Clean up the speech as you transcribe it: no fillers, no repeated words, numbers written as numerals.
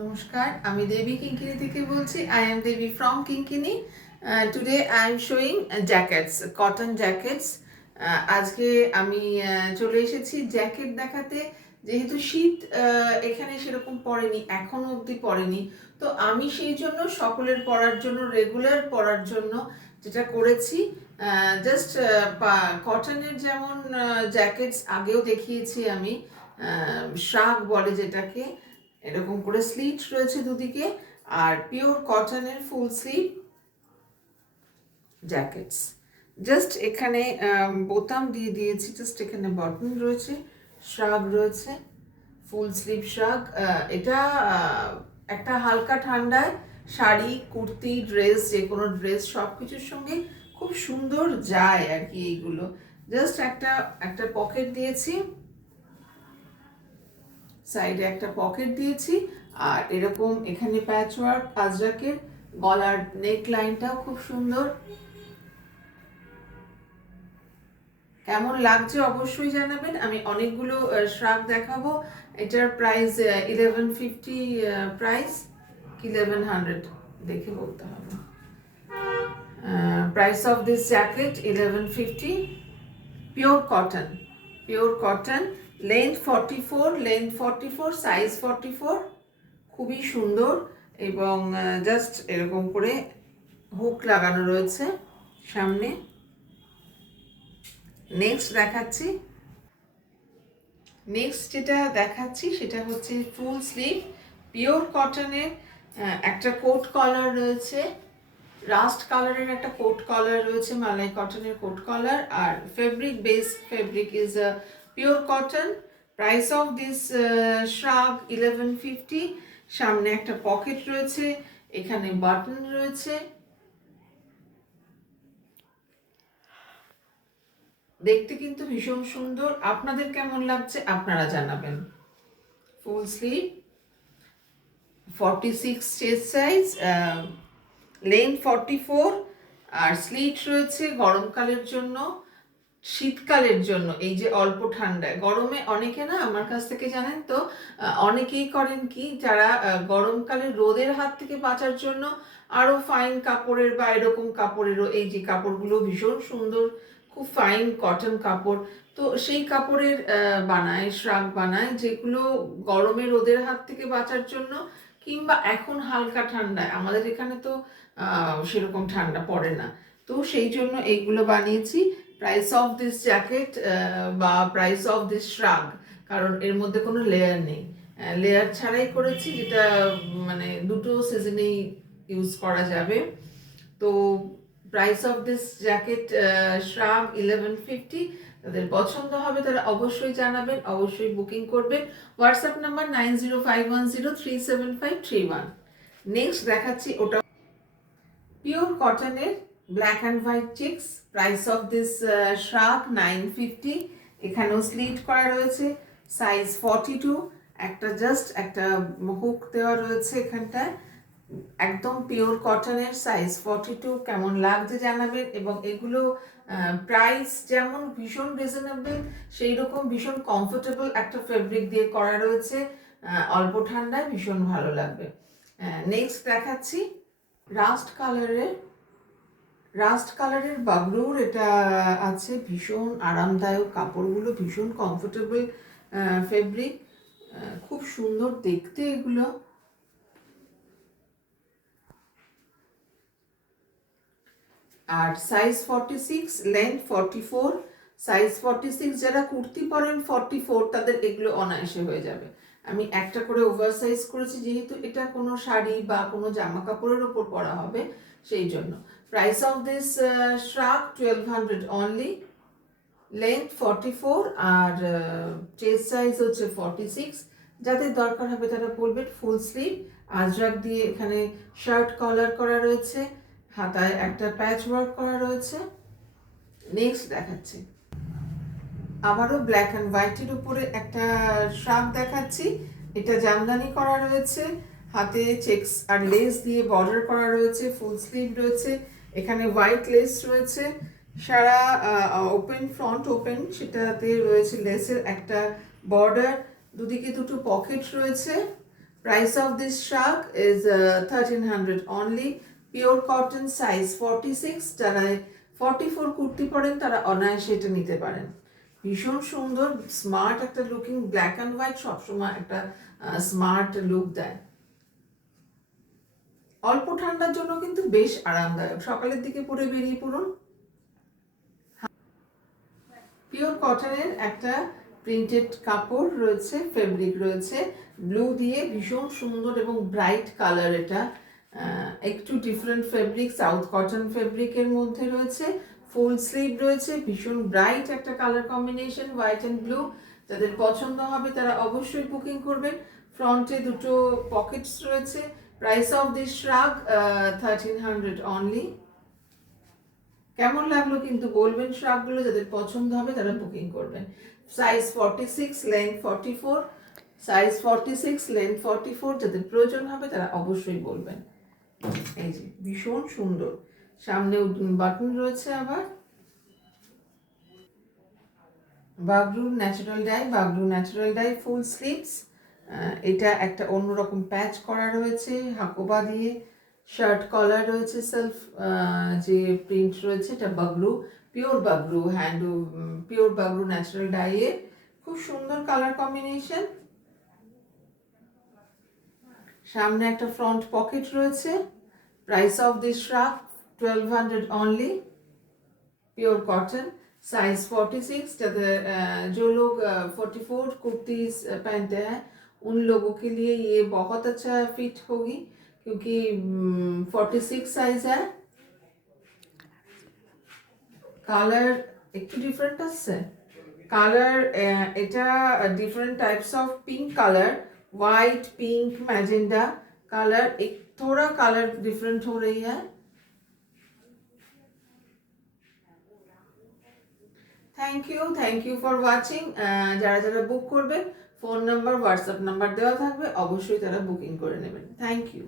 নমস্কার, আমি দেবী কিঙ্কিনি থেকে বলছি। I am Devi from Kinkini. Today I am showing jackets, cotton jackets. আজকে আমি চলে এসেছি জ্যাকেট দেখাতে। যেহেতু শীত এখানে সেরকম পড়েনি, এখনো অবধি পড়েনি, তো আমি সেই জন্য সকলের পরার জন্য, রেগুলার পরার জন্য যেটা করেছি, জাস্ট কটনের যেমন জ্যাকেটস আগেও দেখিয়েছি আমি, শ্রাগ বলে যেটাকে, এরকম করে স্লিট রয়েছে দুদিকে, আর পিওর কটনের ফুল স্লিভ জ্যাকেটস। জাস্ট এখানে বোতাম দিয়ে দিয়েছি, জাস্ট এখানে বটন রয়েছে, শ্রাগ রয়েছে, ফুল স্লিভ শ্রাগ। এটা একটা হালকা ঠান্ডায় শাড়ি, কুর্তি, ড্রেস, যে কোনো ড্রেস সব কিছুর সঙ্গে খুব সুন্দর যায় আর কি এইগুলো। জাস্ট একটা একটা পকেট দিয়েছি, সাইডে একটা পকেট দিয়েছি, আর এরকম এখানে প্যাচওয়ার্ক আজরাকের, গলার নেক লাইনটাও খুব সুন্দর। কেমন লাগছে অবশ্যই জানাবেন। আমি অনেকগুলো শ্রাগ দেখাবো। এটার প্রাইস 1150, প্রাইস কি 1100 দেখে বলতে হবে। Price of this jacket 1150, pure cotton, pure cotton, length 44, length 44, size 44, খুবই সুন্দর। এবং জাস্ট এরকম করে হুক লাগানো রয়েছে সামনে। নেক্সট যেটা দেখাচ্ছি সেটা হচ্ছে ফুল স্লিভ, পিওর কটনের, একটা কোট কলার রয়েছে, রাস্ট কালারের একটা কোট কলার রয়েছে, মালাই কটনের কোট কলার, আর fabric, base fabric is pure cotton. Price of this shrug 1150। সামনে একটা পকেট রয়েছে, এখানে বাটন রয়েছে, দেখতে কিন্তু ভীষণ সুন্দর। আপনাদের কেমন লাগছে আপনারা জানাবেন। Full sleeve, 46 chest size, length 44, আর স্লিট রয়েছে গরমকালের জন্য, শীতকালের জন্য। এই যে অল্প ঠান্ডায়, গরমে অনেকে না আমার কাছ থেকে জানেন তো, অনেকেই করেন কি, যারা গরমকালে রোদের হাত থেকে বাঁচার জন্য আরও ফাইন কাপড়ের বা এরকম কাপড়েরও, এই যে কাপড়গুলো ভীষণ সুন্দর, খুব ফাইন কটন কাপড়, তো সেই কাপড়ের বানায়, শ্রাগ বানায়, যেগুলো গরমে রোদের হাত থেকে বাঁচার জন্য, কিংবা এখন হালকা ঠান্ডায়, আমাদের এখানে তো সেরকম ঠান্ডা পড়ে না, তো সেই জন্য এইগুলো বানিয়েছি। প্রাইস অফ দিস জ্যাকেট বা প্রাইস অফ দিস শ্রাগ, কারণ এর মধ্যে কোনো লেয়ার নেই, লেয়ার ছাড়াই করেছি, যেটা মানে দুটো সিজনেই ইউজ করা যাবে। তো প্রাইস অফ দিস জ্যাকেট শ্রাগ 1150। তাদের পছন্দ হবে তারা অবশ্যই জানাবেন, অবশ্যই বুকিং করবেন। WhatsApp number 9051037531। নেক্সট দেখাচ্ছি, ওটা পিওর কটনের black and white checks. Price of this শ্রাগ 950। এখানেও স্লিট করা রয়েছে, সাইজ 42, একটা জাস্ট একটা হুক দেওয়া রয়েছে এখানটায়, একদম পিওর কটনের, সাইজ 42। কেমন লাগছে জানাবেন। এবং এগুলো প্রাইস যেমন ভীষণ রিজনেবল, সেই রকম ভীষণ কমফোর্টেবল একটা ফেব্রিক দিয়ে করা রয়েছে, অল্প ঠান্ডায় ভীষণ ভালো লাগবে। নেক্সট দেখাচ্ছি রাস্ট কালারের বাবলুর, এটা আছে, ভীষণ আরামদায়ক, কাপড়গুলো ভীষণ কমফোর্টেবল ফেব্রিক, খুব সুন্দর দেখতে এগুলো। আর সাইজ 46, লেন্থ 44, সাইজ 46, যারা কুর্তি পরেন 44, তাদের এগুলো অনায়াসে হয়ে যাবে। আমি একটা করে ওভার সাইজ করেছি, যেহেতু এটা কোনো শাড়ি বা কোনো জামা কাপড়ের ওপর পরা হবে, সেই জন্য। Price of this shrug 1200 only, length 44, আর চেস্ট সাইজ হচ্ছে 46। যাদের দরকার হবে তারা বলবেন। ফুল স্লিভ, আজরাক দিয়ে এখানে শার্ট কলার করা রয়েছে, হাতায় একটা প্যাচ ওয়ার্ক করা রয়েছে। নেক্সট দেখাচ্ছি, আবারও ব্ল্যাক অ্যান্ড হোয়াইটের উপরে একটা শ্রাগ দেখাচ্ছি। এটা জামদানি করা রয়েছে, হাতে চেক্স আর লেস দিয়ে বর্ডার করা রয়েছে, ফুল স্লিভ রয়েছে, এখানে হোয়াইট লেস রয়েছে, সারা ওপেন, ফ্রন্ট ওপেন, সেটাতে রয়েছে লেসের একটা বর্ডার, দুদিকে দুটো পকেট রয়েছে। Price of this shrug is 1300 only. Pure cotton, size 46. যারা 44 কুর্তি পরেন তারা অনায়াসে এটা নিতে পারেন। ভীষণ সুন্দর, স্মার্ট একটা লুকিং, ব্ল্যাক অ্যান্ড হোয়াইট সবসময় একটা স্মার্ট লুক দেয়। অল্প ঠান্ডার জন্য কিন্তু বেশ আরামদায়ক, সকালের দিকে পরে বেরিয়ে পড়ুন। পিওর কটনের একটা প্রিন্টেড কাপড় রয়েছে, ফেব্রিক রয়েছে ব্লু দিয়ে, ভীষণ সুন্দর এবং ব্রাইট কালার। এটা একটু ডিফারেন্ট ফেব্রিক, সাউথ কটন ফেব্রিকের মধ্যে রয়েছে, ফুল স্লিভ রয়েছে, ভীষণ ব্রাইট একটা colour combination, white and blue. যাদের পছন্দ হবে তারা অবশ্যই বুকিং করবেন। ফ্রন্টে দুটো পকেটস রয়েছে। Price of this শ্রাগ 1300 only. কেমন লাগলো কিন্তু বলবেন শ্রাগগুলো, যাদের পছন্দ হবে তারা বুকিং করবেন। সাইজ 46, লেন্থ 44, সাইজ 46, লেন্থ 44, যাদের প্রয়োজন হবে তারা অবশ্যই বলবেন। এই যে ভীষণ সুন্দর, সামনে বাটন রয়েছে, আবার বাগরুর natural dye, Bagru natural dye full sleeves. এটা একটা অন্যরকম প্যাচ করা রয়েছে হাকোবা দিয়ে, শার্ট কলার রয়েছে, সেলফ যে প্রিন্ট রয়েছে এটা Bagru, pure Bagru hand, pure Bagru natural ডাইয়ের খুব সুন্দর কালার কম্বিনেশন। সামনে একটা ফ্রন্ট পকেট রয়েছে। Price of this shrug 1200 only. Pure cotton, size 46। जो लोग 44 कुर्तीज पहनते हैं उन लोगों के लिए ये बहुत अच्छा फिट होगी, क्योंकि 46 साइज है। কালার একটু ডিফারেন্ট আছে, কালার এটা different types of pink colour, white pink मैजेंडा colour, एक थोड़ा कलर डिफरेंट हो रही है। Thank you for watching. যারা যারা বুক করবেন ফোন নাম্বার হোয়াটসঅ্যাপ নাম্বার দেওয়া থাকবে, অবশ্যই তারা বুকিং করে নেবেন। Thank you.